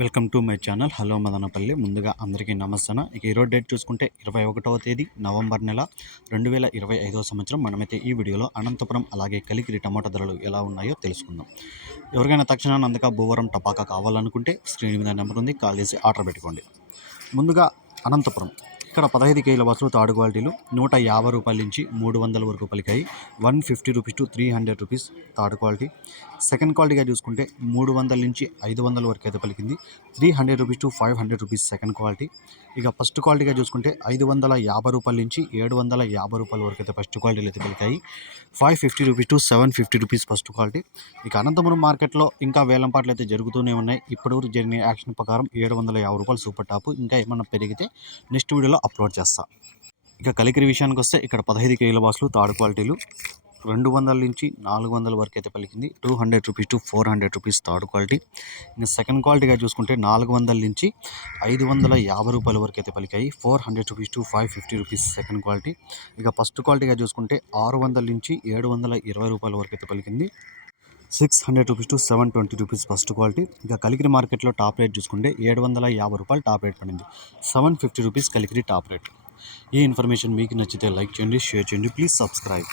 Welcome to my channel. Hello Madanapalle. ముందుగా అందరికీ నమస్తన. ఇక ఈరోజు డేట్ చూసుకుంటే ఇరవై ఒకటవ తేదీ నవంబర్ నెల రెండు వేల ఇరవై ఐదవ సంవత్సరం. మనమైతే ఈ వీడియోలో అనంతపురం అలాగే కలికిరి టమాటా ధరలు ఎలా ఉన్నాయో తెలుసుకుందాం. ఎవరికైనా తక్షణాన్ని అందుక భూవరం టపాకా కావాలనుకుంటే స్క్రీన్ మీద నెంబర్ ఉంది. కాల్ చేసి ఆర్డర్ పెట్టుకోండి. ముందుగా అనంతపురం. ఇక్కడ పదహైదు కేజీల బస్సులు తాడు క్వాలిటీలు నూట యాభై రూపాయల నుంచి మూడు వందల వరకు పలికాయి. One fifty rupees to three hundred rupees third quality. Second క్వాలిటీగా చూసుకుంటే మూడు వందల నుంచి ఐదు వందల వరకు అయితే పలికింది. Three hundred rupees to five hundred rupees second quality. ఇక ఫస్ట్ క్వాలిటీగా చూసుకుంటే ఐదు వందల యాభై రూపాయల నుంచి ఏడు వందల యాభై రూపాయల వరకు అయితే ఫస్ట్ క్వాలిటీలు అయితే పలికాయి. Five fifty rupees to seven fifty rupees first quality. ఇక అనంతపురం మార్కెట్లో ఇంకా వేలంపాట్లు అయితే జరుగుతూనే ఉన్నాయి. ఇప్పటివరకు జరిగిన యాక్షన్ ప్రకారం ఏడు వందల యాభై రూపాయలు సూపర్ టాప్. ఇంకా ఏమన్నా పెరిగితే నెక్స్ట్ వీడియోలో అప్లోడ్ చేస్తా. ఇక కలికిరి విషయానికి వస్తే ఇక్కడ పదహైదు కేజీల బాసులు థర్డ్ క్వాలిటీలు. రెండు వందల నుంచి నాలుగు వందల వరకు అయితే పలికింది. Two hundred rupees to four hundred rupees third quality. ఇంకా సెకండ్ క్వాలిటీగా చూసుకుంటే నాలుగు వందల నుంచి ఐదు వందల యాభై రూపాయల వరకు అయితే పలికాయి. Four hundred rupees to five fifty rupees second quality. ఇక ఫస్ట్ క్వాలిటీగా చూసుకుంటే ఆరు వందల నుంచి ఏడు వందల ఇరవై రూపాయల వరకు అయితే పలికింది. Six hundred rupees to seven twenty rupees first quality ఇక కలికిరి మార్కెట్లో టాప్ రేట్ చూసుకుంటే ఏడు వందల యాభై రూపాయలు టాప్ రేట్ పడింది. Seven fifty rupees Kalikiri top rate. ఈ ఇన్ఫర్మేషన్ మీకు నచ్చితే లైక్ చేయండి షేర్ చేయండి ప్లీజ్ సబ్స్క్రైబ్.